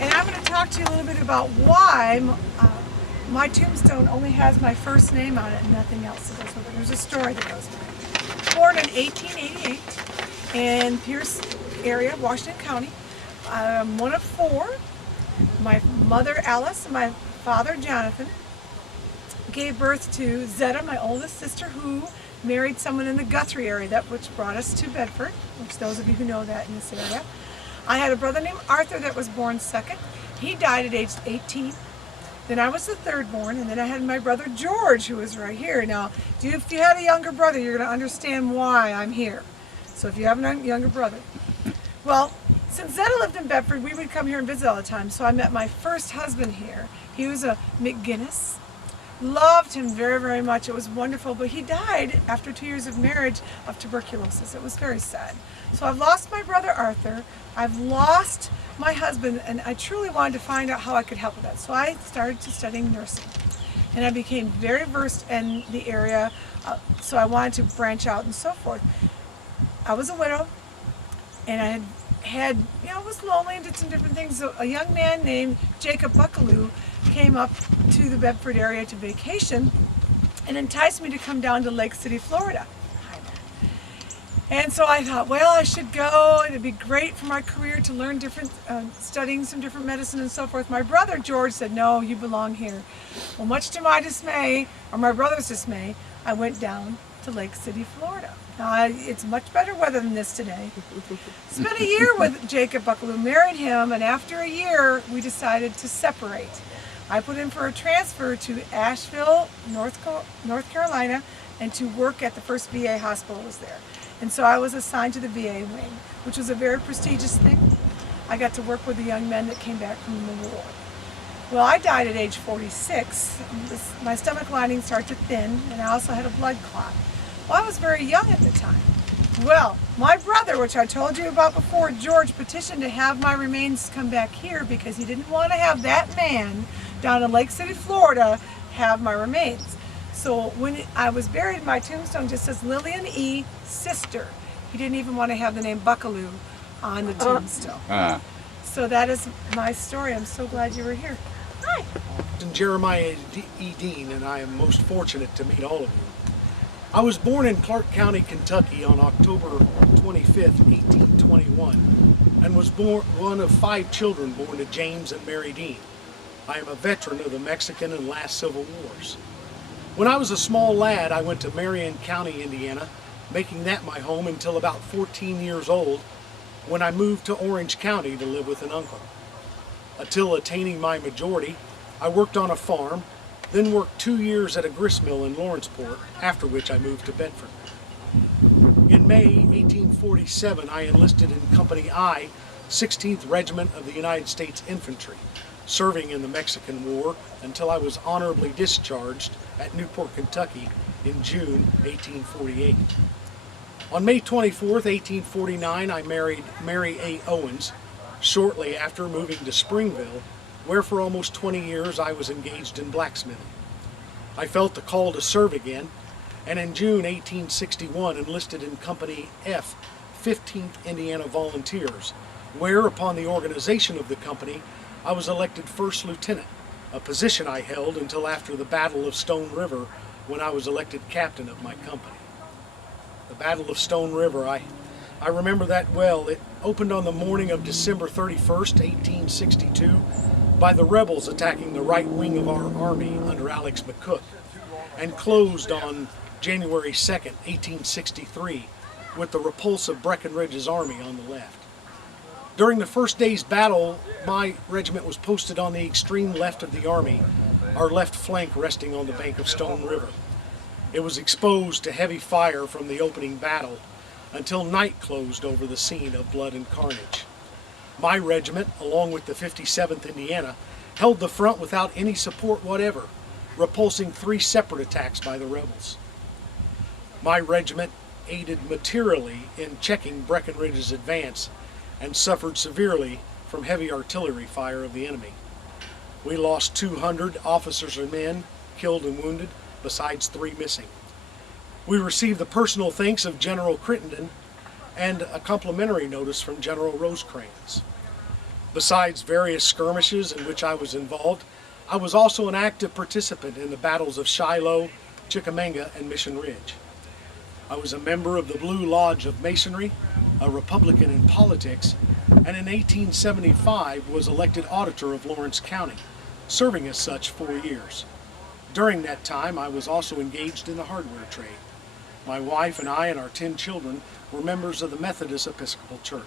And I'm going to talk to you a little bit about why my tombstone only has my first name on it and nothing else that goes with it. There's a story that goes with it. Born in 1888 in Pierce area, Washington County. I'm one of four. My mother Alice and my father Jonathan gave birth to Zetta, my oldest sister, who married someone in the Guthrie area, which brought us to Bedford, which those of you who know that in this area. I had a brother named Arthur that was born second. He died at age 18. Then I was the third born, and then I had my brother George, who was right here. Now, if you had a younger brother, you're going to understand why I'm here. So if you have a younger brother. Well, since Zetta lived in Bedford, we would come here and visit all the time. So I met my first husband here. He was a McGinnis. Loved him very, very much. It was wonderful, but he died after 2 years of marriage of tuberculosis. It was very sad. So I've lost my brother Arthur. I've lost my husband, and I truly wanted to find out how I could help with that. So I started studying nursing, and I became very versed in the area. So I wanted to branch out and so forth. I was a widow, and I was lonely and did some different things. So a young man named Jacob Buckaloo came up to the Bedford area to vacation and enticed me to come down to Lake City, Florida. And so I thought, well, I should go. It'd be great for my career to learn studying some different medicine and so forth. My brother George said, no, you belong here. Well, much to my dismay, or my brother's dismay, I went down to Lake City, Florida. Now, it's much better weather than this today. Spent a year with Jacob Buckaloo, married him, and after a year, we decided to separate. I put in for a transfer to Asheville, North Carolina, and to work at the first VA hospital was there. And so I was assigned to the VA wing, which was a very prestigious thing. I got to work with the young men that came back from the war. Well, I died at age 46. My stomach lining started to thin, and I also had a blood clot. Well, I was very young at the time. Well, my brother, which I told you about before, George, petitioned to have my remains come back here because he didn't want to have that man down in Lake City, Florida, have my remains. So when I was buried, my tombstone just says Lillian E. Sister. He didn't even want to have the name Buckaloo on the tombstone. So that is my story. I'm so glad you were here. Hi. I'm Jeremiah E. Dean, and I am most fortunate to meet all of you. I was born in Clark County, Kentucky on October 25th, 1821, and was one of 5 children born to James and Mary Dean. I am a veteran of the Mexican and last Civil Wars. When I was a small lad, I went to Marion County, Indiana, making that my home until about 14 years old, when I moved to Orange County to live with an uncle. Until attaining my majority, I worked on a farm, then worked 2 years at a grist mill in Lawrenceport, after which I moved to Bedford. In May 1847, I enlisted in Company I, 16th Regiment of the United States Infantry, serving in the Mexican War until I was honorably discharged at Newport, Kentucky in June 1848. On May 24th, 1849, I married Mary A. Owens, shortly after moving to Springville, where for almost 20 years I was engaged in blacksmithing. I felt the call to serve again, and in June 1861 enlisted in Company F, 15th Indiana Volunteers, where upon the organization of the company, I was elected first lieutenant, a position I held until after the Battle of Stone River, when I was elected captain of my company. The Battle of Stone River, I remember that well. It opened on the morning of December 31st, 1862, by the rebels attacking the right wing of our army under Alex McCook, and closed on January 2nd, 1863, with the repulse of Breckinridge's army on the left. During the first day's battle, my regiment was posted on the extreme left of the army, our left flank resting on the bank of Stone River. It was exposed to heavy fire from the opening battle until night closed over the scene of blood and carnage. My regiment, along with the 57th Indiana, held the front without any support whatever, repulsing 3 separate attacks by the rebels. My regiment aided materially in checking Breckinridge's advance and suffered severely from heavy artillery fire of the enemy. We lost 200 officers and men, killed and wounded, besides 3 missing. We received the personal thanks of General Crittenden and a complimentary notice from General Rosecrans. Besides various skirmishes in which I was involved, I was also an active participant in the battles of Shiloh, Chickamauga, and Mission Ridge. I was a member of the Blue Lodge of Masonry, a Republican in politics, and in 1875 was elected auditor of Lawrence County, serving as such 4 years. During that time, I was also engaged in the hardware trade. My wife and I and our 10 children were members of the Methodist Episcopal Church.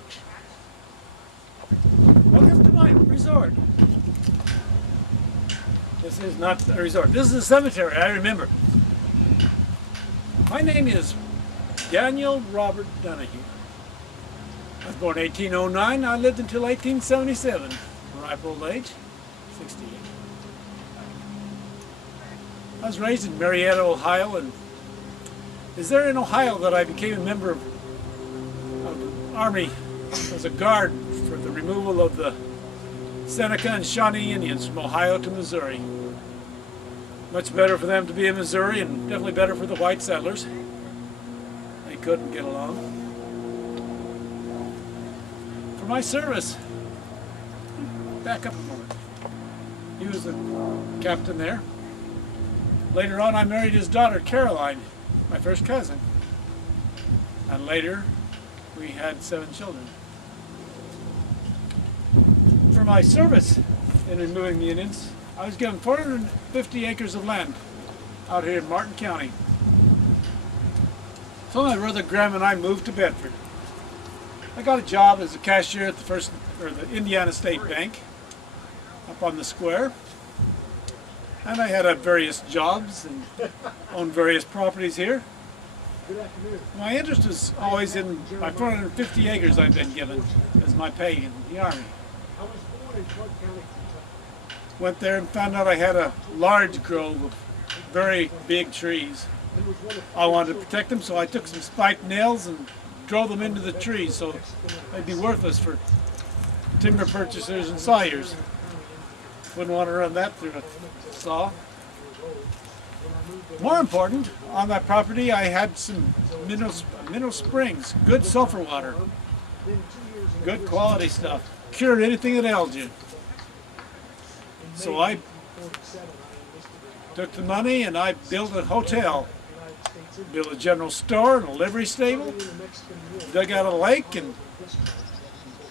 Welcome to my resort. This is not a resort. This is a cemetery, I remember. My name is Daniel Robert Donahue. I was born 1809. I lived until 1877, ripe old age, 68. I was raised in Marietta, Ohio, and is there in Ohio that I became a member of the Army as a guard for the removal of the Seneca and Shawnee Indians from Ohio to Missouri. Much better for them to be in Missouri, and definitely better for the white settlers. They couldn't get along. For my service, back up a moment. He was the captain there. Later on, I married his daughter, Caroline, my first cousin. And later, we had 7 children. For my service in removing the Indians, I was given 450 acres of land out here in Martin County. So my brother Graham and I moved to Bedford. I got a job as a cashier at the Indiana State Bank up on the square. And I had various jobs and owned various properties here. My interest was always in my 450 acres I've been given as my pay in the Army. Went there and found out I had a large grove of very big trees. I wanted to protect them, so I took some spiked nails and drove them into the trees so they'd be worthless for timber purchasers and sawyers. Wouldn't want to run that through a saw. More important, on that property I had some mineral springs, good sulfur water, good quality stuff, cured anything that ailed you. So I took the money and I built a hotel, built a general store and a livery stable, dug out a lake and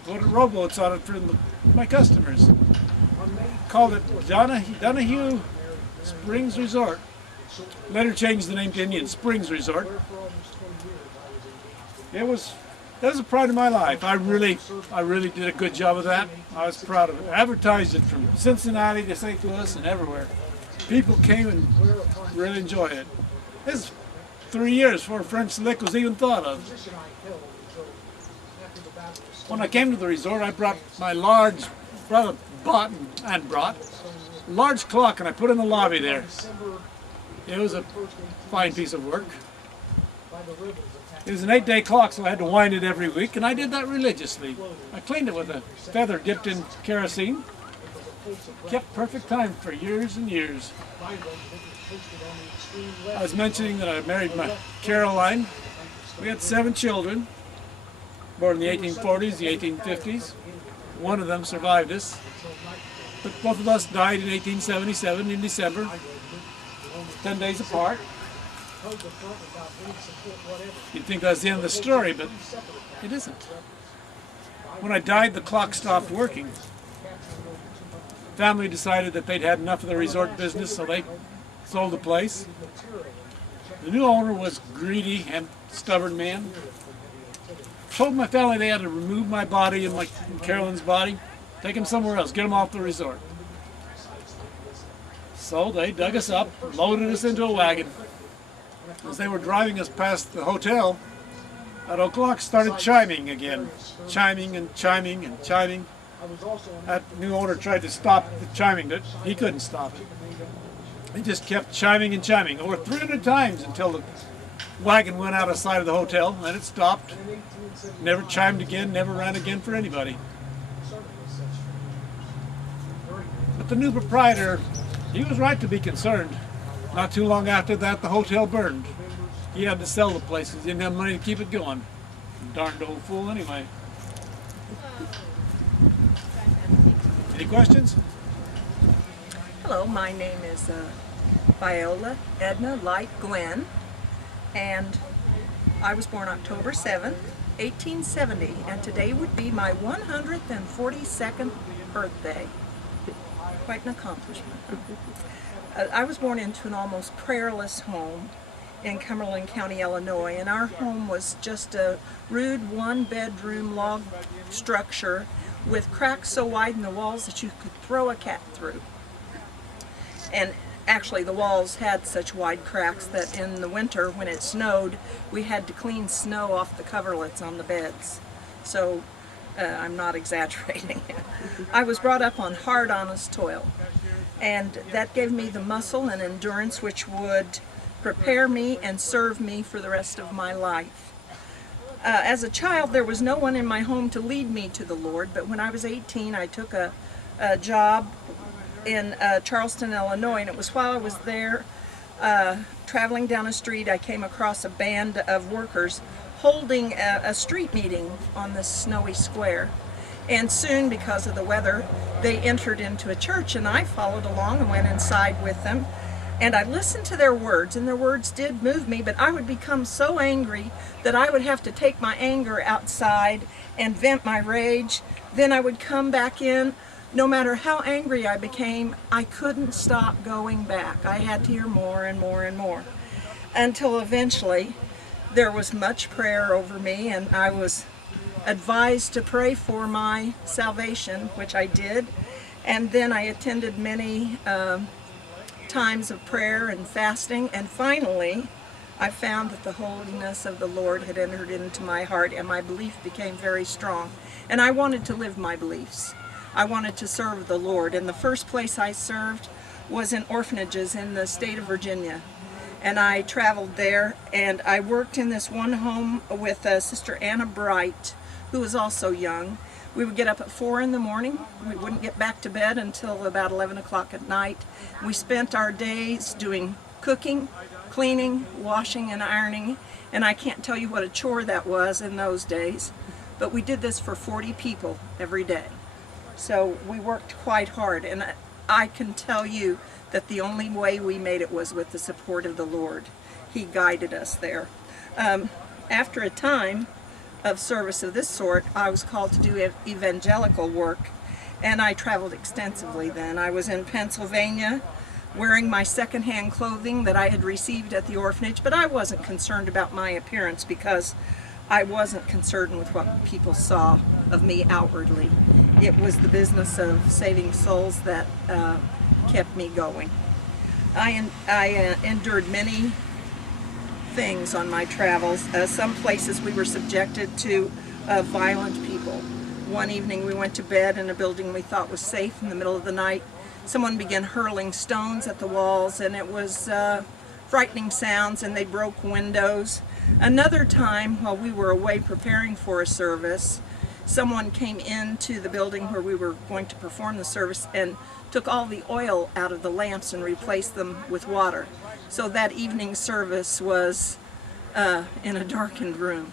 put rowboats on it for my customers. Called it Donahue Springs Resort. Later changed the name to Indian Springs Resort. That was a pride of my life. I really did a good job of that. I was proud of it. Advertised it from Cincinnati to St. Louis and everywhere. People came and really enjoyed it. This is 3 years before French Lick was even thought of. When I came to the resort, I brought my large large clock and I put it in the lobby there. It was a fine piece of work. It was an 8-day clock, so I had to wind it every week, and I did that religiously. I cleaned it with a feather dipped in kerosene. Kept perfect time for years and years. I was mentioning that I married my Caroline. We had 7 children, born in the 1840s, the 1850s. One of them survived us. But both of us died in 1877 in December, 10 days apart. You'd think that's the end of the story, but it isn't. When I died, the clock stopped working. Family decided that they'd had enough of the resort business, so they sold the place. The new owner was greedy and stubborn man. Told my family they had to remove my body and Carolyn's body, take them somewhere else, get them off the resort. So they dug us up, loaded us into a wagon. As they were driving us past the hotel, that old clock started chiming again. Chiming and chiming and chiming. That new owner tried to stop the chiming, but he couldn't stop it. It just kept chiming and chiming over 300 times until the wagon went out of sight of the hotel, and it stopped. Never chimed again, never ran again for anybody. But the new proprietor, he was right to be concerned. Not too long after that, the hotel burned. He had to sell the place because he didn't have money to keep it going. Darned old fool anyway. Any questions? Hello, my name is Viola Edna Light Gwen, and I was born October 7th, 1870, and today would be my 142nd birthday. Quite an accomplishment. I was born into an almost prayerless home in Cumberland County, Illinois, and our home was just a rude one-bedroom log structure with cracks so wide in the walls that you could throw a cat through. And actually the walls had such wide cracks that in the winter when it snowed we had to clean snow off the coverlets on the beds. So I'm not exaggerating. I was brought up on hard, honest toil, and that gave me the muscle and endurance which would prepare me and serve me for the rest of my life. As a child, there was no one in my home to lead me to the Lord, but when I was 18, I took a job in Charleston, Illinois, and it was while I was there traveling down a street, I came across a band of workers holding a street meeting on this snowy square. And soon, because of the weather, they entered into a church, and I followed along and went inside with them. And I listened to their words, and their words did move me, but I would become so angry that I would have to take my anger outside and vent my rage. Then I would come back in. No matter how angry I became, I couldn't stop going back. I had to hear more and more and more, until eventually there was much prayer over me, and I was advised to pray for my salvation, which I did. And then I attended many times of prayer and fasting, and finally I found that the holiness of the Lord had entered into my heart, and my belief became very strong, and I wanted to live my beliefs. I wanted to serve the Lord, and the first place I served was in orphanages in the state of Virginia, and I traveled there, and I worked in this one home with Sister Anna Bright, who was also young. We would get up at 4 in the morning. We wouldn't get back to bed until about 11 o'clock at night. We spent our days doing cooking, cleaning, washing, and ironing, and I can't tell you what a chore that was in those days, but we did this for 40 people every day. So we worked quite hard, and I can tell you that the only way we made it was with the support of the Lord. He guided us there. After a time of service of this sort, I was called to do evangelical work, and I traveled extensively then. I was in Pennsylvania wearing my secondhand clothing that I had received at the orphanage, but I wasn't concerned about my appearance because I wasn't concerned with what people saw of me outwardly. It was the business of saving souls that kept me going. I endured many things on my travels. Some places we were subjected to violent people. One evening we went to bed in a building we thought was safe. In the middle of the night, someone began hurling stones at the walls, and it was frightening sounds, and they broke windows. Another time, while we were away preparing for a service, someone came into the building where we were going to perform the service and took all the oil out of the lamps and replaced them with water. So that evening service was in a darkened room.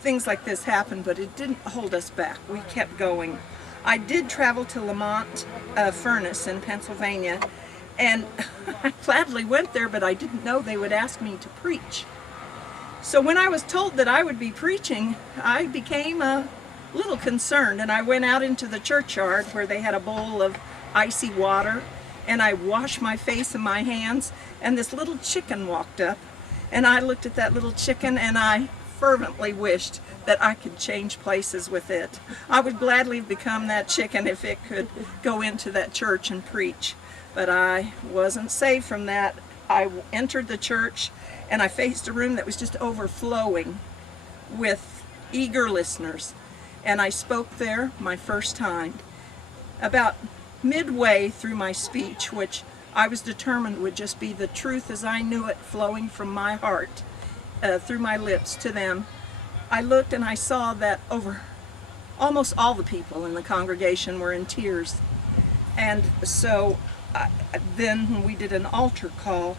Things like this happened, but it didn't hold us back. We kept going. I did travel to Lamont Furnace in Pennsylvania, and I gladly went there, but I didn't know they would ask me to preach. So when I was told that I would be preaching, I became a little concerned, and I went out into the churchyard where they had a bowl of icy water, and I washed my face and my hands, and this little chicken walked up, and I looked at that little chicken, and I fervently wished that I could change places with it. I would gladly become that chicken if it could go into that church and preach, but I wasn't saved from that. I entered the church, and I faced a room that was just overflowing with eager listeners, and I spoke there my first time. About midway through my speech, which I was determined would just be the truth as I knew it flowing from my heart through my lips to them, I looked and I saw that over almost all the people in the congregation were in tears. And so then when we did an altar call,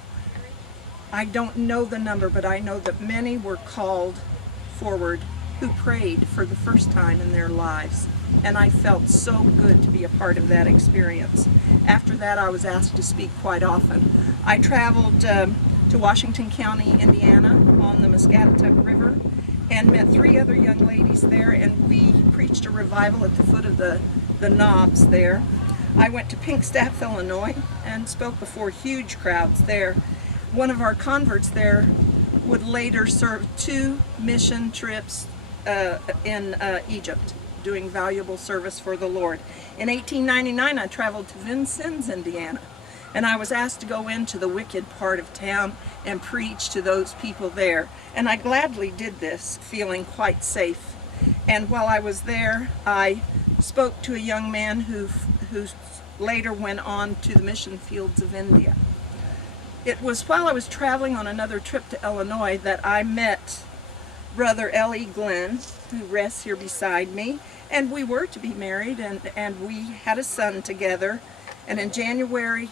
I don't know the number, but I know that many were called forward who prayed for the first time in their lives. and I felt so good to be a part of that experience. After that, I was asked to speak quite often. I traveled to Washington County, Indiana, on the Muscatatuck River, and met 3 other young ladies there, and we preached a revival at the foot of the knobs there. I went to Pinkstaff, Illinois, and spoke before huge crowds there. One of our converts there would later serve 2 mission trips in Egypt, doing valuable service for the Lord. In 1899, I traveled to Vincennes, Indiana, and I was asked to go into the wicked part of town and preach to those people there. And I gladly did this, feeling quite safe. And while I was there, I spoke to a young man who later went on to the mission fields of India. It was while I was traveling on another trip to Illinois that I met Brother L.E. Glenn, who rests here beside me, and we were to be married, and we had a son together. And in January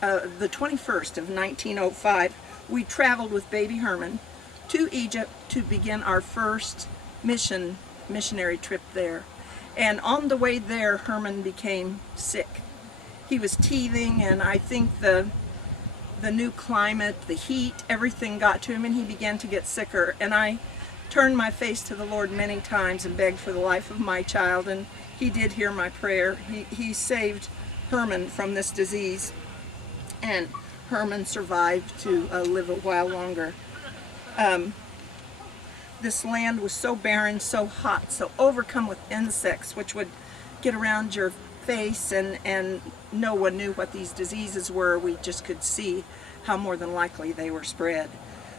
the 21st of 1905, we traveled with baby Herman to Egypt to begin our first missionary trip there. And on the way there, Herman became sick. He was teething, and I think the new climate, the heat, everything got to him, and he began to get sicker. And I turned my face to the Lord many times and begged for the life of my child, and he did hear my prayer. He saved Herman from this disease, and Herman survived to live a while longer. This land was so barren, so hot, so overcome with insects, which would get around your face, and no one knew what these diseases were. We just could see how more than likely they were spread.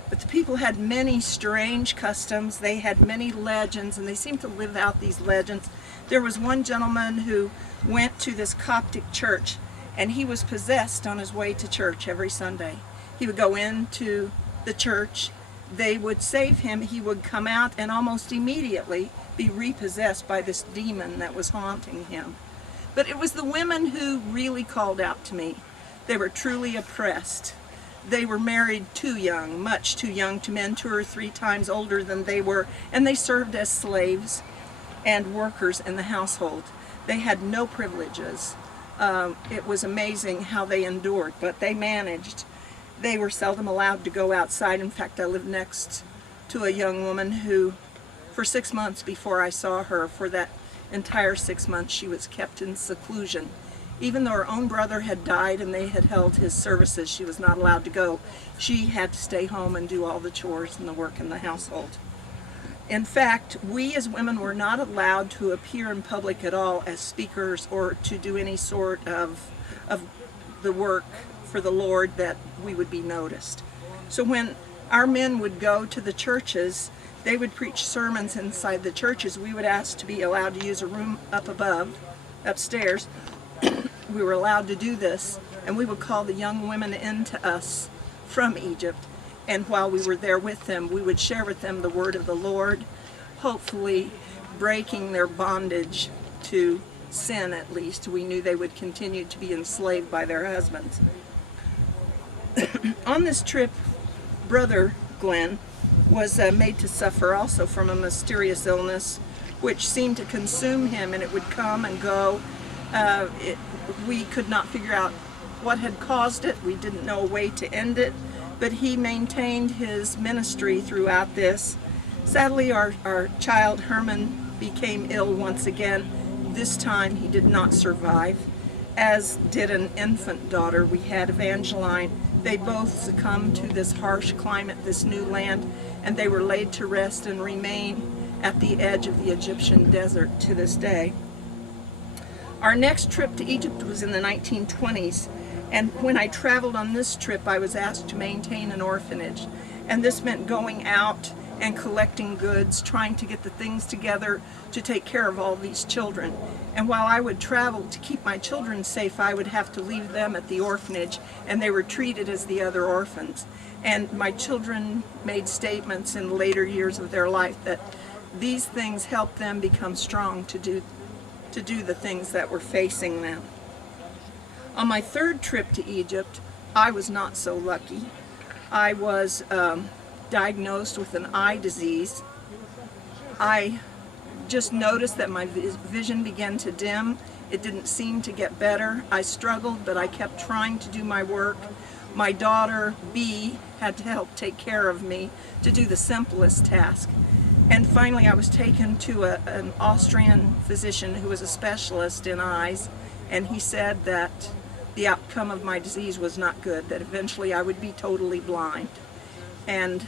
But the people had many strange customs. They had many legends, and they seemed to live out these legends. There was one gentleman who went to this Coptic church, and he was possessed on his way to church every Sunday. He would go into the church, they would save him, he would come out and almost immediately be repossessed by this demon that was haunting him. But it was the women who really called out to me. They were truly oppressed. They were married too young, much too young to men 2 or 3 times older than they were, and they served as slaves and workers in the household. They had no privileges. It was amazing how they endured, but they managed. They were seldom allowed to go outside. In fact, I lived next to a young woman who, for 6 months before I saw her, for that entire 6 months, she was kept in seclusion. Even though her own brother had died and they had held his services, she was not allowed to go. She had to stay home and do all the chores and the work in the household. In fact, we as women were not allowed to appear in public at all as speakers or to do any sort of the work for the Lord that we would be noticed. So when our men would go to the churches, they would preach sermons inside the churches. We would ask to be allowed to use a room up above, upstairs. We were allowed to do this, and we would call the young women into us from Egypt. And while we were there with them, we would share with them the word of the Lord, hopefully breaking their bondage to sin at least. We knew they would continue to be enslaved by their husbands. On this trip, Brother Glenn was made to suffer also from a mysterious illness which seemed to consume him, and it would come and go. We could not figure out what had caused it. We didn't know a way to end it, but he maintained his ministry throughout this. Sadly, our child Herman became ill once again. This time he did not survive, as did an infant daughter we had, Evangeline. They both succumbed to this harsh climate, this new land, and they were laid to rest and remain at the edge of the Egyptian desert to this day. Our next trip to Egypt was in the 1920s, and when I traveled on this trip, I was asked to maintain an orphanage, and this meant going out and collecting goods, trying to get the things together to take care of all these children. And while I would travel to keep my children safe, I would have to leave them at the orphanage, and they were treated as the other orphans. And my children made statements in later years of their life that these things helped them become strong to do the things that were facing them. On my third trip to Egypt, I was not so lucky. I was diagnosed with an eye disease. I just noticed that my vision began to dim. It didn't seem to get better. I struggled, but I kept trying to do my work. My daughter, B, had to help take care of me to do the simplest task. And finally I was taken to an Austrian physician who was a specialist in eyes, and he said that the outcome of my disease was not good, that eventually I would be totally blind. And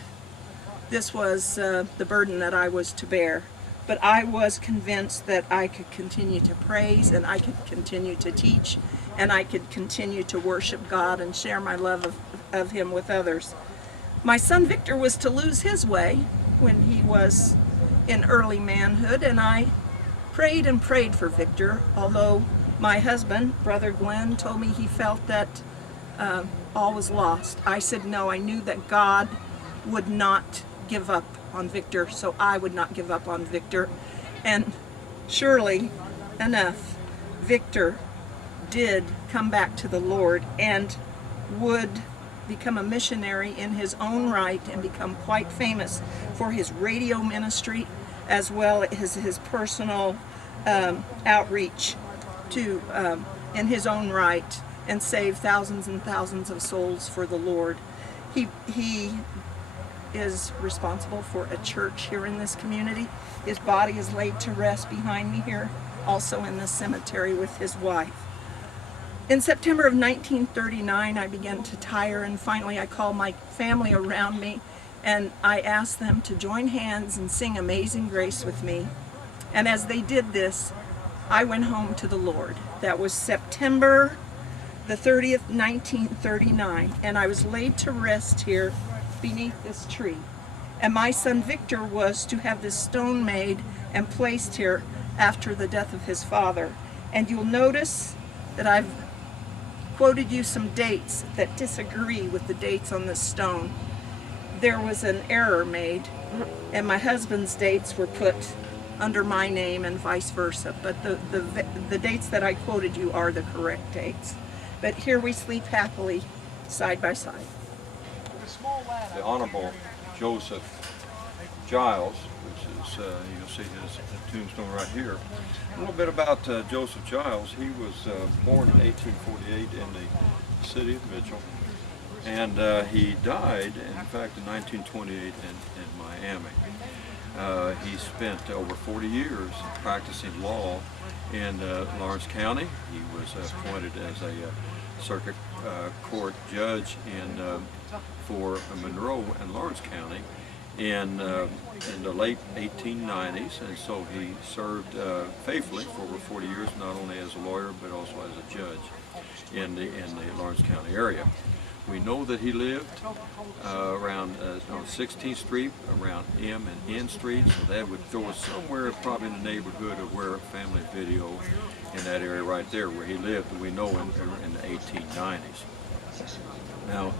this was the burden that I was to bear. But I was convinced that I could continue to praise, and I could continue to teach, and I could continue to worship God and share my love of Him with others. My son Victor was to lose his way when he was in early manhood, and I prayed and prayed for Victor, although my husband, Brother Glenn, told me he felt that all was lost. I said no, I knew that God would not give up on Victor, so I would not give up on Victor. And surely enough, Victor did come back to the Lord and would become a missionary in his own right and become quite famous for his radio ministry as well as his personal outreach to in his own right, and save thousands and thousands of souls for the Lord. He is responsible for a church here in this community. His body is laid to rest behind me here, also in the cemetery with his wife. In September of 1939, I began to tire, and finally I called my family around me and I asked them to join hands and sing Amazing Grace with me. And as they did this, I went home to the Lord. That was September the 30th, 1939, and I was laid to rest here beneath this tree. And my son Victor was to have this stone made and placed here after the death of his father. And you'll notice that I've quoted you some dates that disagree with the dates on this stone. There was an error made, and my husband's dates were put under my name and vice versa, but the dates that I quoted you are the correct dates. But here we sleep happily side by side. The Honorable Joseph Giles, which is, you'll see his tombstone right here. A little bit about Joseph Giles. He was born in 1848 in the city of Mitchell, and he died, in fact, in 1928 in Miami. He spent over 40 years practicing law in Lawrence County. He was appointed as a circuit court judge for Monroe and Lawrence County in the late 1890s, and so he served faithfully for over 40 years, not only as a lawyer but also as a judge in the Lawrence County area. We know that he lived around on 16th Street, around M and N Street, so that would throw us somewhere probably in the neighborhood of where Family Video, in that area right there where he lived, we know in the 1890s. Now,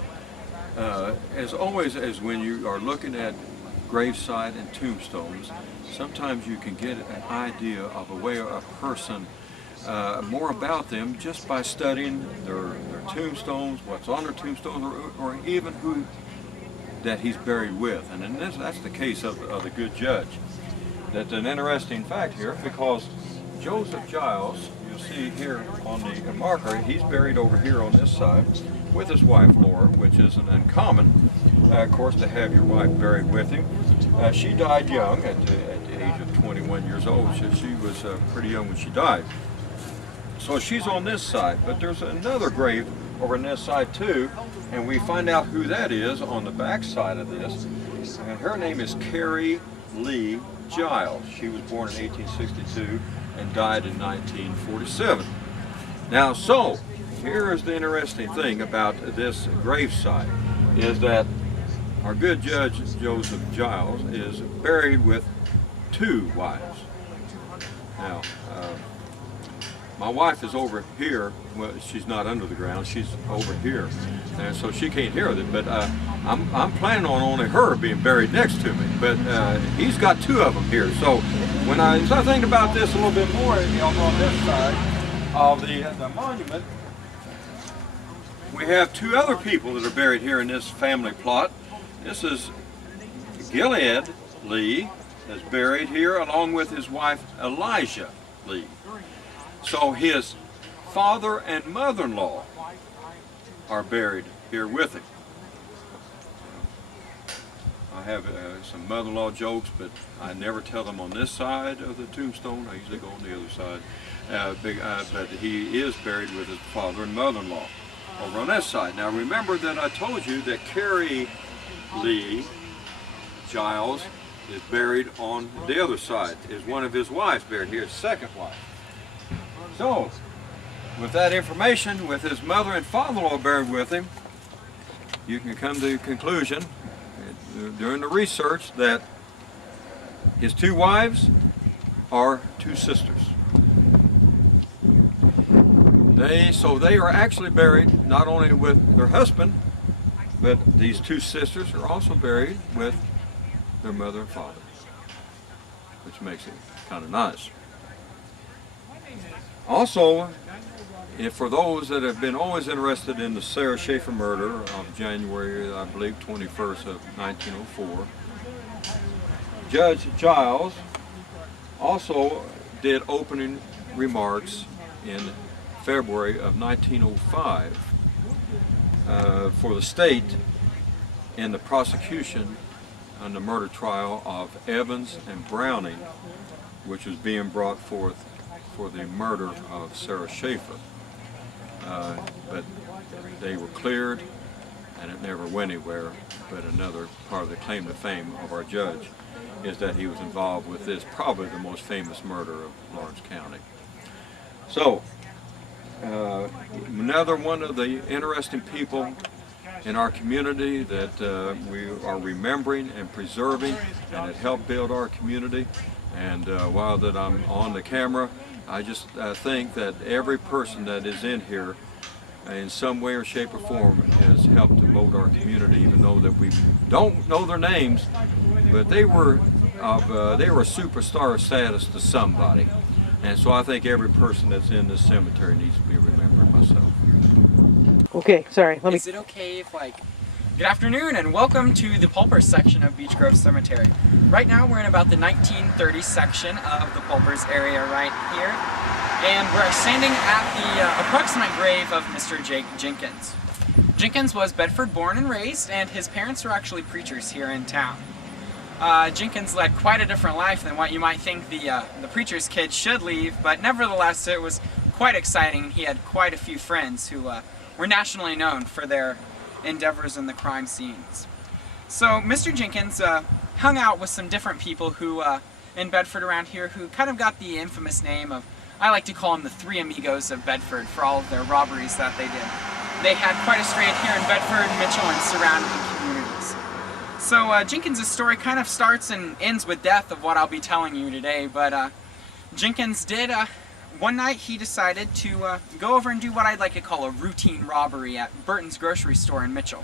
as always, as when you are looking at gravesite and tombstones, sometimes you can get an idea of a way a person, more about them just by studying their tombstones, what's on their tombstones, or even who that he's buried with. And then that's the case of the good judge. That's an interesting fact here, because Joseph Giles, you'll see here on the marker, he's buried over here on this side with his wife Laura, which isn't uncommon, of course, to have your wife buried with him. She died young at the age of 21 years old. She was pretty young when she died. So she's on this side, but there's another grave over on this side too, and we find out who that is on the back side of this. And her name is Carrie Lee Giles. She was born in 1862 and died in 1947. Now, so here is the interesting thing about this gravesite, is that our good judge Joseph Giles is buried with two wives. Now, my wife is over here. Well, she's not under the ground, she's over here, and so she can't hear it, but I'm planning on only her being buried next to me, but he's got two of them here. So when I start thinking about this a little bit more, on this side of the monument, we have two other people that are buried here in this family plot. This is Gilead Lee is buried here along with his wife Elijah Lee. So his father and mother-in-law are buried here with him. I have some mother-in-law jokes, but I never tell them on this side of the tombstone. I usually go on the other side. But he is buried with his father and mother-in-law over on this side. Now remember that I told you that Carrie Lee Giles is buried on the other side. Is one of his wives buried here, his second wife. So, with that information, with his mother and father-in-law buried with him, you can come to the conclusion during the research that his two wives are two sisters. So they are actually buried not only with their husband, but these two sisters are also buried with their mother and father, which makes it kind of nice. Also, for those that have been always interested in the Sarah Schaefer murder of January, I believe, 21st of 1904, Judge Giles also did opening remarks in February of 1905 for the state in the prosecution on the murder trial of Evans and Browning, which was being brought forth for the murder of Sarah Schaefer. But they were cleared and it never went anywhere. But another part of the claim to fame of our judge is that he was involved with this, probably the most famous murder of Lawrence County. So, another one of the interesting people in our community that we are remembering and preserving, and it helped build our community. And while that I'm on the camera, I just think that every person that is in here in some way or shape or form has helped to mold our community, even though that we don't know their names, but they were superstar status to somebody. And so I think every person that's in this cemetery needs to be remembered myself. Okay, sorry, let me... Is it okay if, good afternoon and welcome to the Pulpers section of Beech Grove Cemetery. Right now we're in about the 1930s section of the Pulpers area right here. And we're standing at the approximate grave of Mr. Jake Jenkins. Jenkins was Bedford born and raised, and his parents were actually preachers here in town. Jenkins led quite a different life than what you might think the preacher's kid should lead, but nevertheless it was quite exciting. He had quite a few friends who were nationally known for their endeavors in the crime scenes. So Mr. Jenkins hung out with some different people who in Bedford around here who kind of got the infamous name of, I like to call them the Three Amigos of Bedford, for all of their robberies that they did. They had quite a string here in Bedford, Mitchell, and surrounding communities. So Jenkins' story kind of starts and ends with death of what I'll be telling you today, but Jenkins did, one night he decided to go over and do what I'd like to call a routine robbery at Burton's grocery store in Mitchell.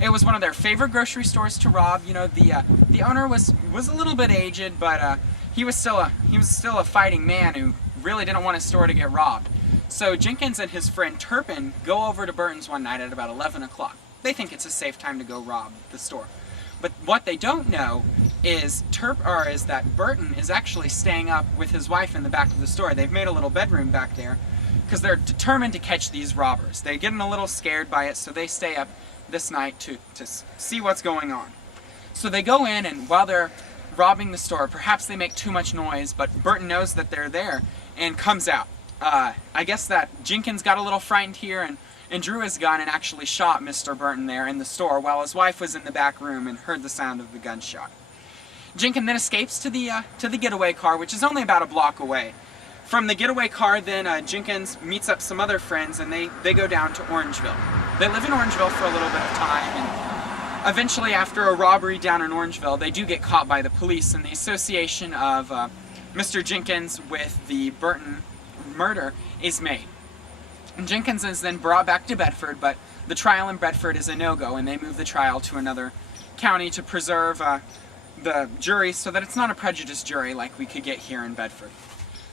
It was one of their favorite grocery stores to rob. You know, the owner was a little bit aged, but he was still a fighting man who really didn't want his store to get robbed. So Jenkins and his friend Turpin go over to Burton's one night at about 11 o'clock. They think it's a safe time to go rob the store. But what they don't know is that Burton is actually staying up with his wife in the back of the store. They've made a little bedroom back there because they're determined to catch these robbers. They're getting a little scared by it, so they stay up this night to see what's going on. So they go in, and while they're robbing the store, perhaps they make too much noise, but Burton knows that they're there and comes out. I guess that Jenkins got a little frightened here and drew his gun and actually shot Mr. Burton there in the store while his wife was in the back room and heard the sound of the gunshot. Jenkins then escapes to the getaway car, which is only about a block away. From the getaway car, then Jenkins meets up some other friends, and they go down to Orangeville. They live in Orangeville for a little bit of time, and eventually after a robbery down in Orangeville, they do get caught by the police, and the association of Mr. Jenkins with the Burton murder is made. And Jenkins is then brought back to Bedford, but the trial in Bedford is a no-go, and they move the trial to another county to preserve the jury so that it's not a prejudiced jury like we could get here in Bedford.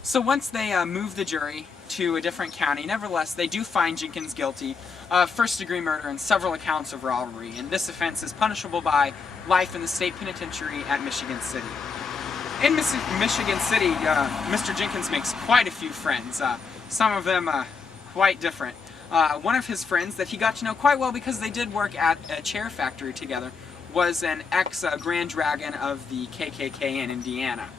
So once they move the jury to a different county, nevertheless they do find Jenkins guilty of first-degree murder and several accounts of robbery, and this offense is punishable by life in the state penitentiary at Michigan City. In Michigan City, Mr. Jenkins makes quite a few friends, some of them quite different. One of his friends that he got to know quite well because they did work at a chair factory together was an ex-Grand Dragon of the KKK in Indiana.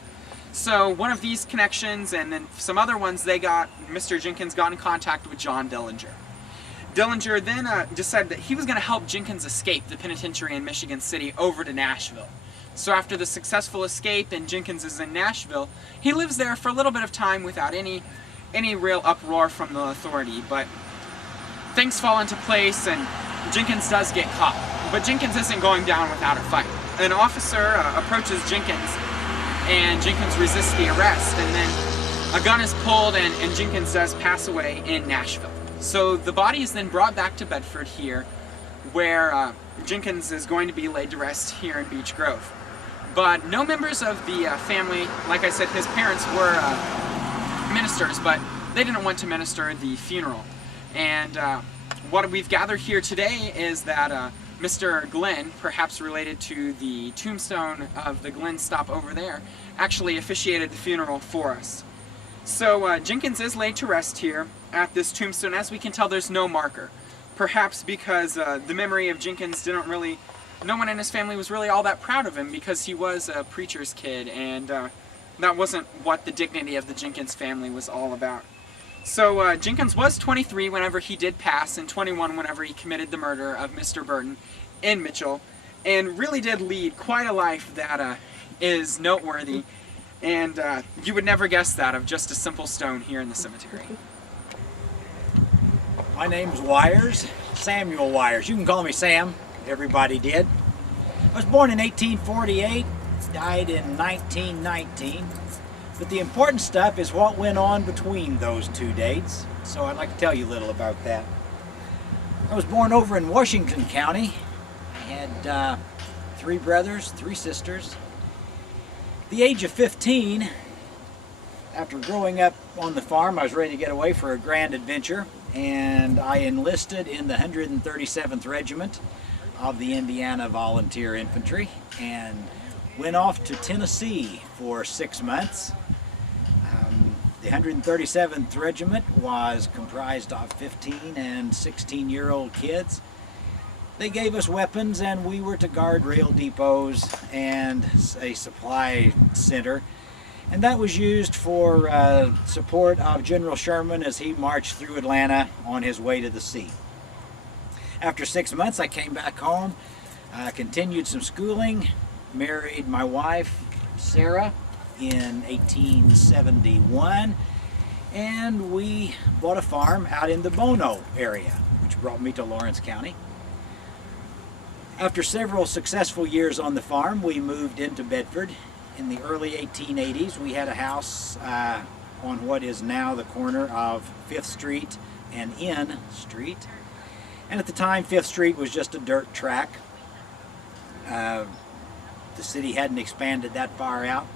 So one of these connections and then some other ones, Mr. Jenkins got in contact with John Dillinger. Dillinger then decided that he was going to help Jenkins escape the penitentiary in Michigan City over to Nashville. So after the successful escape and Jenkins is in Nashville, he lives there for a little bit of time without any real uproar from the authority, but things fall into place and Jenkins does get caught. But Jenkins isn't going down without a fight. An officer approaches Jenkins and Jenkins resists the arrest, and then a gun is pulled and Jenkins does pass away in Nashville. So the body is then brought back to Bedford here, where Jenkins is going to be laid to rest here in Beech Grove. But no members of the family, like I said, his parents were ministers, but they didn't want to minister the funeral. And what we've gathered here today is that Mr. Glenn, perhaps related to the tombstone of the Glenn stop over there, actually officiated the funeral for us. So Jenkins is laid to rest here at this tombstone. As we can tell, there's no marker. Perhaps because the memory of Jenkins no one in his family was really all that proud of him because he was a preacher's kid, and that wasn't what the dignity of the Jenkins family was all about. So Jenkins was 23 whenever he did pass, and 21 whenever he committed the murder of Mr. Burton in Mitchell, and really did lead quite a life that is noteworthy, and you would never guess that of just a simple stone here in the cemetery. My name's Wires, Samuel Wires. You can call me Sam. Everybody did. I was born in 1848, died in 1919. But the important stuff is what went on between those two dates. So I'd like to tell you a little about that. I was born over in Washington County. I had 3 brothers, 3 sisters. At the age of 15, after growing up on the farm, I was ready to get away for a grand adventure, and I enlisted in the 137th Regiment of the Indiana Volunteer Infantry and went off to Tennessee for 6 months. The 137th Regiment was comprised of 15 and 16-year-old kids. They gave us weapons and we were to guard rail depots and a supply center. And that was used for support of General Sherman as he marched through Atlanta on his way to the sea. After 6 months, I came back home, continued some schooling, married my wife, Sarah, in 1871, and we bought a farm out in the Bono area, which brought me to Lawrence County. After several successful years on the farm, we moved into Bedford. In the early 1880s, we had a house on what is now the corner of 5th Street and N Street. And at the time, 5th Street was just a dirt track. The city hadn't expanded that far out.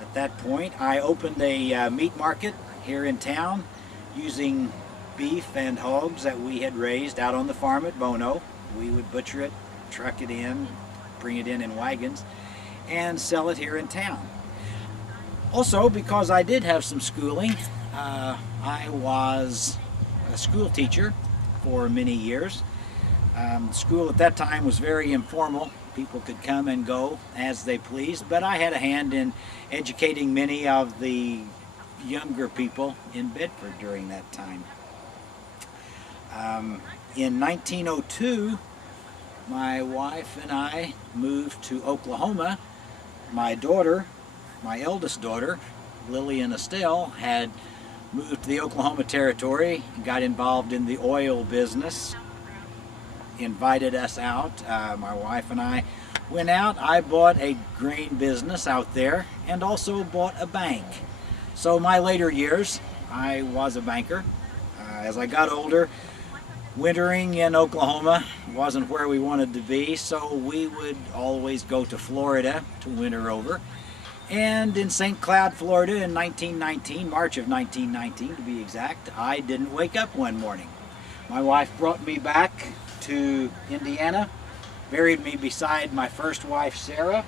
At that point, I opened a meat market here in town using beef and hogs that we had raised out on the farm at Bono. We would butcher it, truck it in, bring it in wagons, and sell it here in town. Also, because I did have some schooling, I was a school teacher for many years. School at that time was very informal. People could come and go as they pleased, but I had a hand in educating many of the younger people in Bedford during that time. In 1902, my wife and I moved to Oklahoma. My daughter, my eldest daughter, Lillian Estelle, had moved to the Oklahoma Territory, got involved in the oil business, invited us out. My wife and I went out. I bought a grain business out there and also bought a bank. So my later years, I was a banker. As I got older, wintering in Oklahoma wasn't where we wanted to be, so we would always go to Florida to winter over. And in St. Cloud, Florida in 1919, March of 1919 to be exact, I didn't wake up one morning. My wife brought me back to Indiana, buried me beside my first wife, Sarah.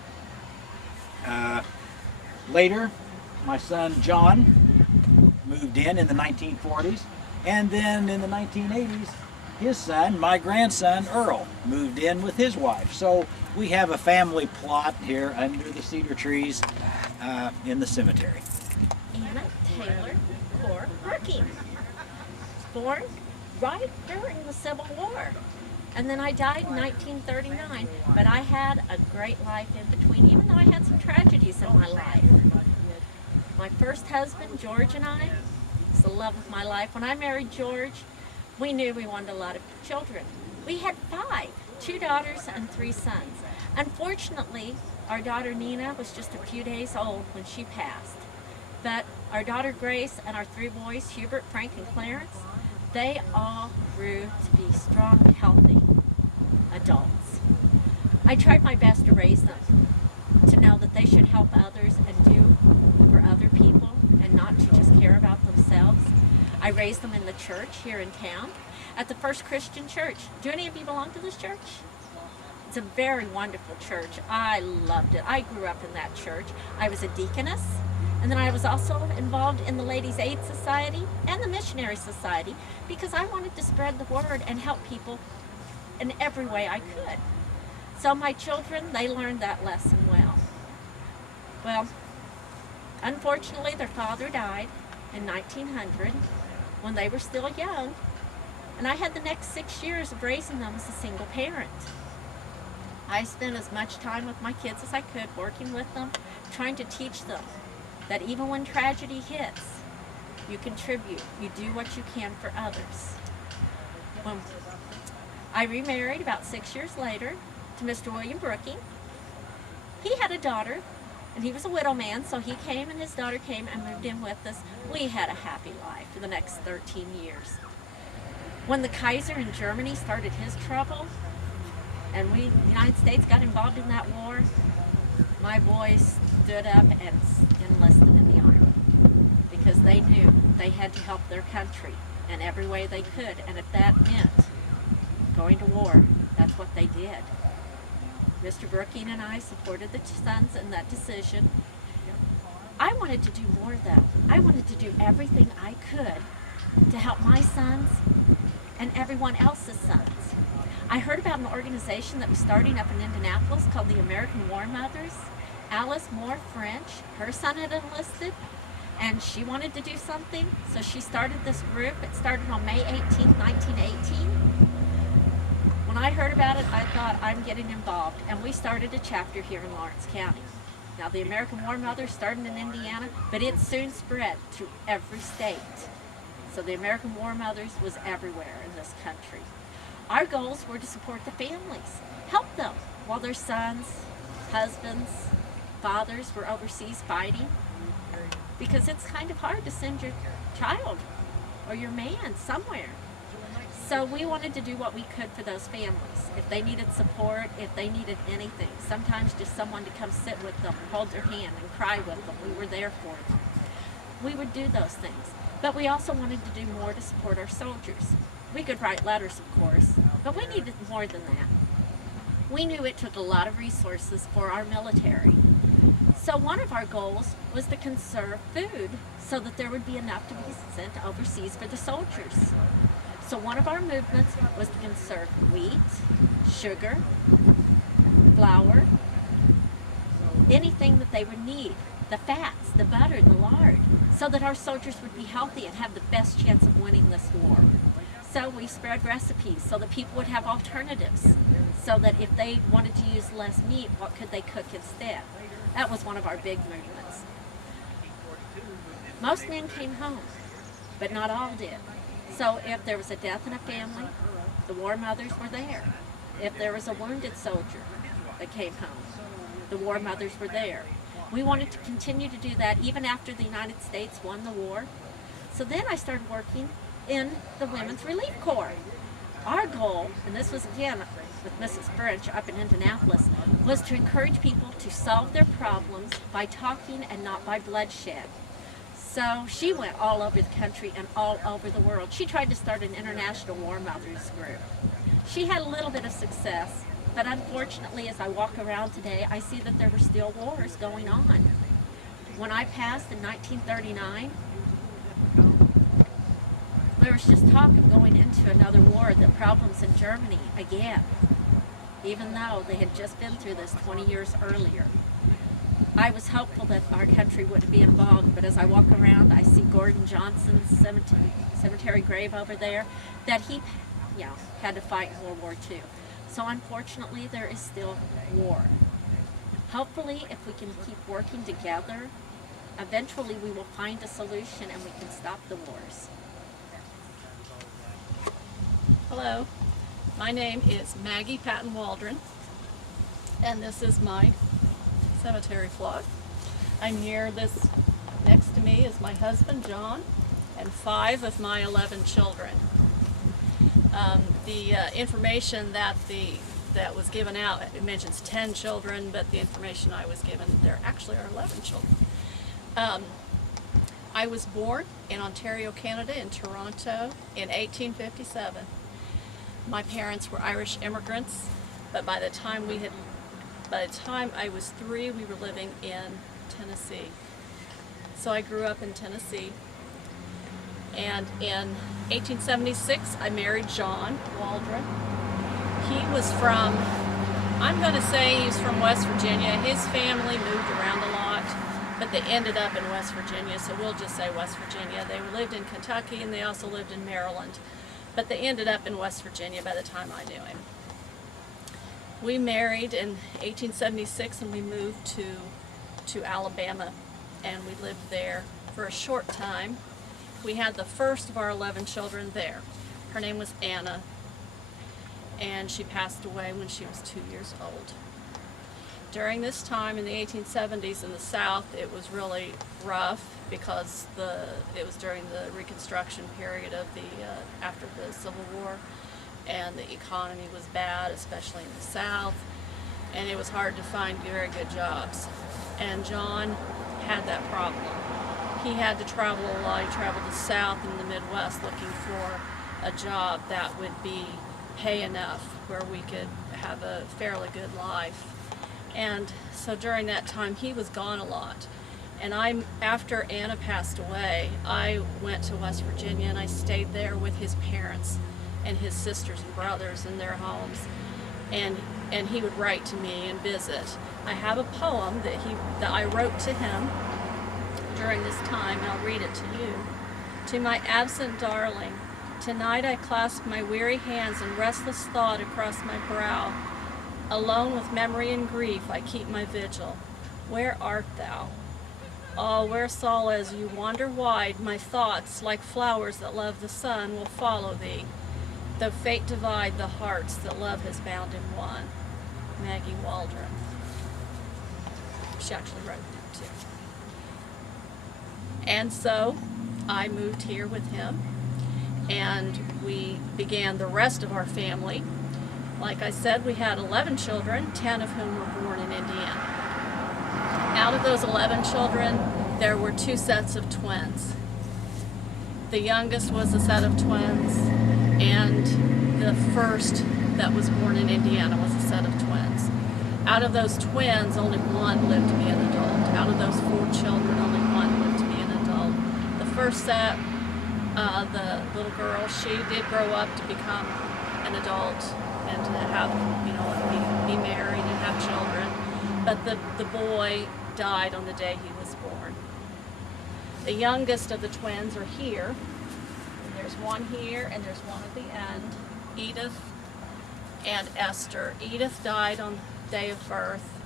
Later, my son John moved in the 1940s, and then in the 1980s, his son, my grandson Earl, moved in with his wife. So we have a family plot here under the cedar trees in the cemetery. Anna Taylor Core Brookings. Born right during the Civil War. And then I died in 1939, but I had a great life in between, even though I had some tragedies in my life. My first husband, George, and I, was the love of my life. When I married George, we knew we wanted a lot of children. We had 5, 2 daughters and 3 sons. Unfortunately, our daughter Nina was just a few days old when she passed. But our daughter Grace and our 3 boys, Hubert, Frank, and Clarence, they all grew to be strong, healthy adults. I tried my best to raise them, to know that they should help others and do for other people and not to just care about themselves. I raised them in the church here in town, at the First Christian Church. Do any of you belong to this church? It's a very wonderful church. I loved it. I grew up in that church. I was a deaconess. And then I was also involved in the Ladies' Aid Society and the Missionary Society because I wanted to spread the word and help people in every way I could. So my children, they learned that lesson well. Well, unfortunately, their father died in 1900 when they were still young, and I had the next 6 years of raising them as a single parent. I spent as much time with my kids as I could, working with them, trying to teach them that even when tragedy hits, you contribute, you do what you can for others. When I remarried about 6 years later to Mr. William Brooking. He had a daughter, and he was a widow man, so he came and his daughter came and moved in with us. We had a happy life for the next 13 years. When the Kaiser in Germany started his trouble, and the United States got involved in that war, my boys stood up and enlisted in the Army because they knew they had to help their country in every way they could, and if that meant going to war, that's what they did. Mr. Brooking and I supported the sons in that decision. I wanted to do more though. I wanted to do everything I could to help my sons and everyone else's sons. I heard about an organization that was starting up in Indianapolis called the American War Mothers. Alice Moore French, her son had enlisted, and she wanted to do something, so she started this group. It started on May 18th, 1918. When I heard about it, I thought, I'm getting involved, and we started a chapter here in Lawrence County. Now, the American War Mothers started in Indiana, but it soon spread to every state. So the American War Mothers was everywhere in this country. Our goals were to support the families, help them while their sons, husbands, fathers were overseas fighting, because it's kind of hard to send your child or your man somewhere. So we wanted to do what we could for those families. If they needed support, if they needed anything, sometimes just someone to come sit with them, hold their hand and cry with them, we were there for them. We would do those things. But we also wanted to do more to support our soldiers. We could write letters, of course, but we needed more than that. We knew it took a lot of resources for our military. So one of our goals was to conserve food so that there would be enough to be sent overseas for the soldiers. So one of our movements was to conserve wheat, sugar, flour, anything that they would need, the fats, the butter, the lard, so that our soldiers would be healthy and have the best chance of winning this war. So we spread recipes so that people would have alternatives, so that if they wanted to use less meat, what could they cook instead? That was one of our big movements. Most men came home, but not all did. So if there was a death in a family, the war mothers were there. If there was a wounded soldier that came home, the war mothers were there. We wanted to continue to do that even after the United States won the war. So then I started working in the Women's Relief Corps. Our goal, and this was again with Mrs. French up in Indianapolis, was to encourage people to solve their problems by talking and not by bloodshed. So she went all over the country and all over the world. She tried to start an international war mothers group. She had a little bit of success, but unfortunately as I walk around today, I see that there were still wars going on. when I passed in 1939, there was just talk of going into another war, the problems in Germany again, even though they had just been through this 20 years earlier. I was hopeful that our country wouldn't be involved, but as I walk around, I see Gordon Johnson's cemetery grave over there, that he, had to fight in World War II. So unfortunately, there is still war. Hopefully, if we can keep working together, eventually we will find a solution and we can stop the wars. Hello, my name is Maggie Patton Waldron, and this is my cemetery plot. I'm here. This next to me is my husband John and 5 of my 11 children. The information that was given out, it mentions 10 children, but the information I was given, there actually are 11 children. I was born in Ontario, Canada, in Toronto in 1857. My parents were Irish immigrants, but by the time I was 3, we were living in Tennessee. So I grew up in Tennessee. And in 1876, I married John Waldron. He was from, I'm going to say he's from West Virginia. His family moved around a lot, but they ended up in West Virginia, so we'll just say West Virginia. They lived in Kentucky and they also lived in Maryland, but they ended up in West Virginia by the time I knew him. We married in 1876 and we moved to Alabama, and we lived there for a short time. We had the first of our 11 children there. Her name was Anna, and she passed away when she was 2 years old. During this time in the 1870s in the South, it was really rough because it was during the Reconstruction period of after the Civil War, and the economy was bad, especially in the South, and it was hard to find very good jobs. And John had that problem. He had to travel a lot. He traveled the South and the Midwest looking for a job that would pay enough where we could have a fairly good life. And so during that time, he was gone a lot. And after Anna passed away, I went to West Virginia and I stayed there with his parents and his sisters and brothers in their homes. And he would write to me and visit. I have a poem that I wrote to him during this time, and I'll read it to you. To my absent darling, tonight I clasp my weary hands in restless thought across my brow. Alone with memory and grief, I keep my vigil. Where art thou? Oh, where, Saul, as you wander wide, my thoughts, like flowers that love the sun, will follow thee. Though fate divide the hearts that love has bound in one. Maggie Waldron. She actually wrote that too. And so I moved here with him, and we began the rest of our family. Like I said, we had 11 children, 10 of whom were born in Indiana. Out of those 11 children, there were 2 sets of twins. The youngest was a set of twins, and the first that was born in Indiana was a set of twins. Out of those twins, only one lived to be an adult. Out of those 4 children, only one lived to be an adult. The first set, the little girl, she did grow up to become an adult and to have, be married and have children. But the boy died on the day he was born. The youngest of the twins are here. And there's one here and there's one at the end. Edith and Esther. Edith died on the day of birth,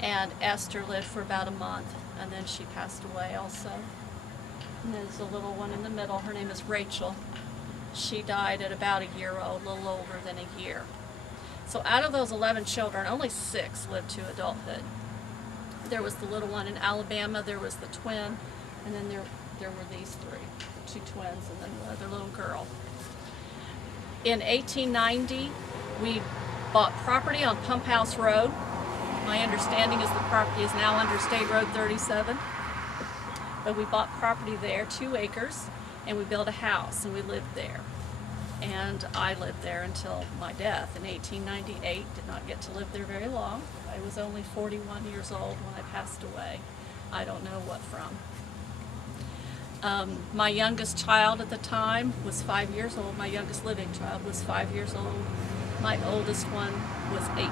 and Esther lived for about a month, and then she passed away also. And there's a little one in the middle. Her name is Rachel. She died at about a year old, a little older than a year. So out of those 11 children, only 6 lived to adulthood. There was the little one in Alabama, there was the twin, and then there were these 3, the 2 twins, and then the other little girl. In 1890, we bought property on Pump House Road. My understanding is the property is now under State Road 37. But we bought property there, 2 acres, and we built a house, and we lived there. And I lived there until my death in 1898. Did not get to live there very long. I was only 41 years old when I passed away. I don't know what from. My youngest child at the time was 5 years old. My youngest living child was 5 years old. My oldest one was 18.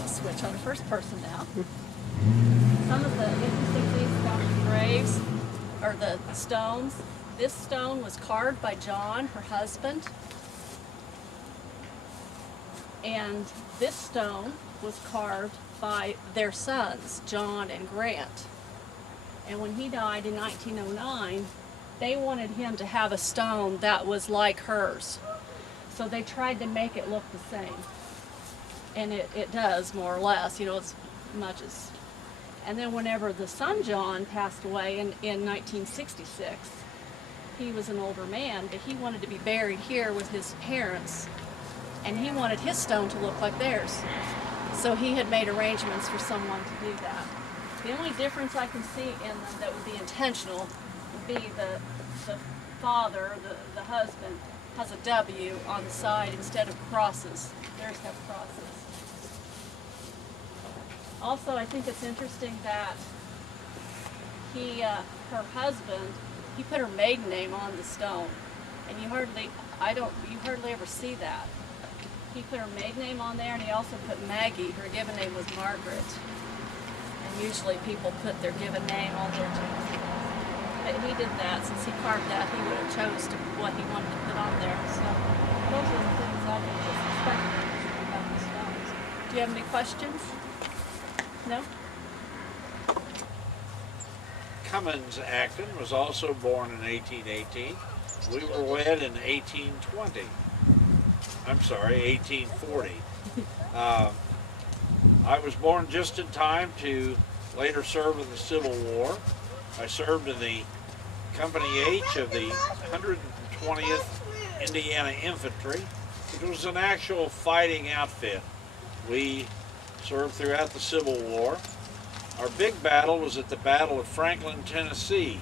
36. Switch on the first person now. Some of the interesting things about the graves, or the stones. This stone was carved by John, her husband. And this stone was carved by their sons, John and Grant. And when he died in 1909, they wanted him to have a stone that was like hers. So they tried to make it look the same. And it does, more or less, you know, as much as. And then whenever the son John passed away in 1966, he was an older man, but he wanted to be buried here with his parents. And he wanted his stone to look like theirs. So he had made arrangements for someone to do that. The only difference I can see in them that would be intentional would be the father, the husband, has a W on the side instead of crosses. Theirs have crosses. Also, I think it's interesting that her husband, he put her maiden name on the stone. And you hardly ever see that. He put her maiden name on there, and he also put Maggie. Her given name was Margaret. And usually people put their given name on their tombstone. But he did that. Since he carved that, he would have chose what he wanted to put on there. So those are the things I think is especially interesting about the stones. Do you have any questions? No? Cummins Acton was also born in 1818. We were wed in 1820. I'm sorry, 1840. I was born just in time to later serve in the Civil War. I served in the Company H of the 120th Indiana Infantry, which was an actual fighting outfit. We served throughout the Civil War. Our big battle was at the Battle of Franklin, Tennessee.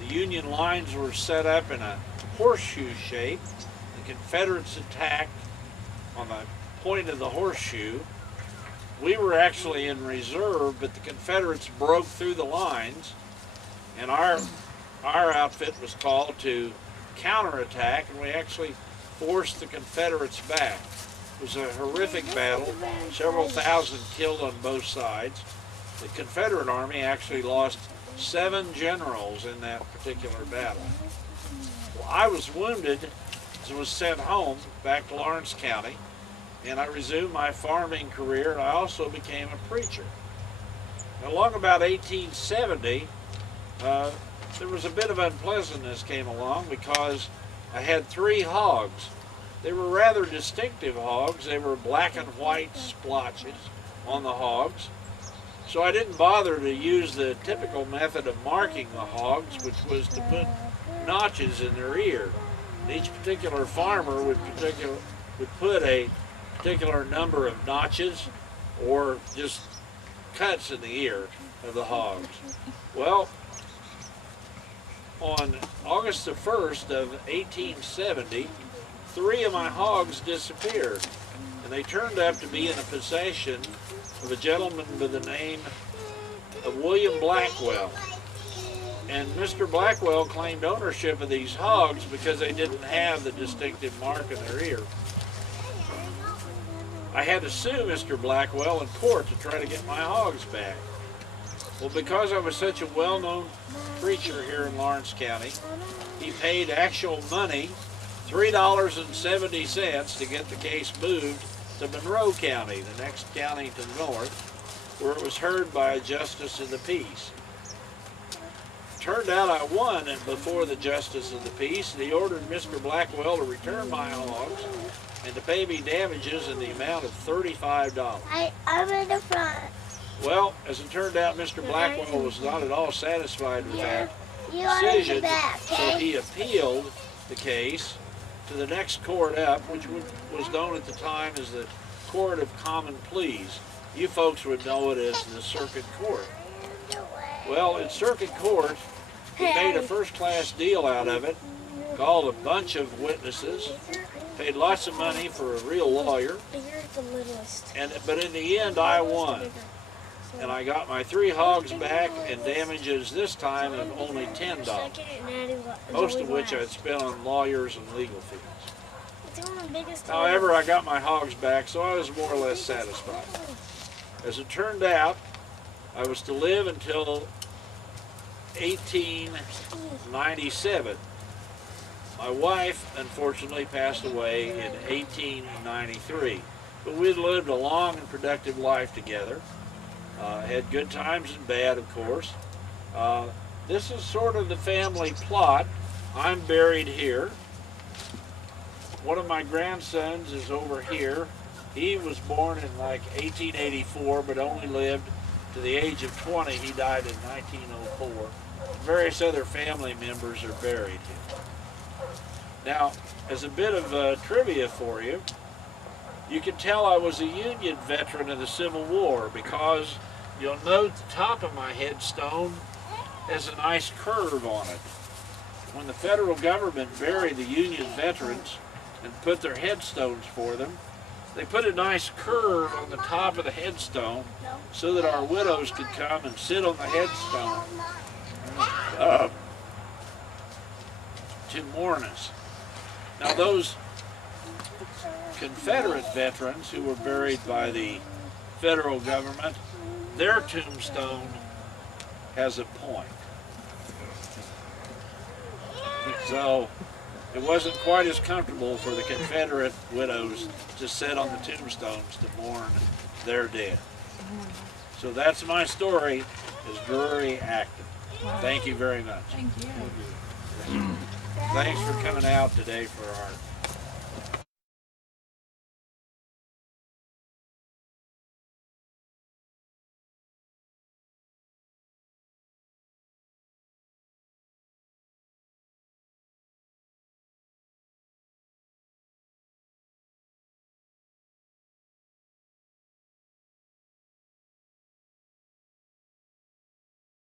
The Union lines were set up in a horseshoe shape. The Confederates attacked on the point of the horseshoe. We were actually in reserve, but the Confederates broke through the lines, and our outfit was called to counterattack, and we actually forced the Confederates back. It was a horrific battle, several thousand killed on both sides. The Confederate Army actually lost 7 generals in that particular battle. Well, I was wounded and was sent home back to Lawrence County, and I resumed my farming career, and I also became a preacher. Now, along about 1870, there was a bit of unpleasantness came along because I had 3 hogs. They were rather distinctive hogs. They were black and white splotches on the hogs. So I didn't bother to use the typical method of marking the hogs, which was to put notches in their ear. And each particular farmer would put a particular number of notches or just cuts in the ear of the hogs. Well, on August the 1st of 1870, 3 of my hogs disappeared, and they turned up to be in the possession of a gentleman by the name of William Blackwell. And Mr. Blackwell claimed ownership of these hogs because they didn't have the distinctive mark in their ear. I had to sue Mr. Blackwell in court to try to get my hogs back. Well, because I was such a well-known preacher here in Lawrence County, he paid actual money, $3.70, to get the case moved to Monroe County, the next county to the north, where it was heard by a justice of the peace. Turned out I won before the justice of the peace, and he ordered Mr. Blackwell to return my hogs and to pay me damages in the amount of $35. I'm in the front. Well, as it turned out, Mr. Blackwell was not at all satisfied with that decision, so he appealed the case to the next court up, which was known at the time as the Court of Common Pleas. You folks would know it as the Circuit Court. Well, in Circuit Court, he made a first-class deal out of it, called a bunch of witnesses, paid lots of money for a real lawyer, but in the end I won. And I got my 3 hogs back and damages this time of only $10, most of which I'd spent on lawyers and legal fees. However, I got my hogs back, so I was more or less satisfied. As it turned out, I was to live until 1897. My wife, unfortunately, passed away in 1893, but we'd lived a long and productive life together. Had good times and bad, of course. This is sort of the family plot. I'm buried here. One of my grandsons is over here. He was born in like 1884, but only lived to the age of 20. He died in 1904. Various other family members are buried here. Now, as a bit of trivia for you, you can tell I was a Union veteran of the Civil War because you'll note the top of my headstone has a nice curve on it. When the federal government buried the Union veterans and put their headstones for them, they put a nice curve on the top of the headstone so that our widows could come and sit on the headstone to mourn us. Now those Confederate veterans who were buried by the federal government, their tombstone has a point. So it wasn't quite as comfortable for the Confederate widows to sit on the tombstones to mourn their dead. So that's my story as Drury Acton. Thank you very much. Thank you. Thanks for coming out today for our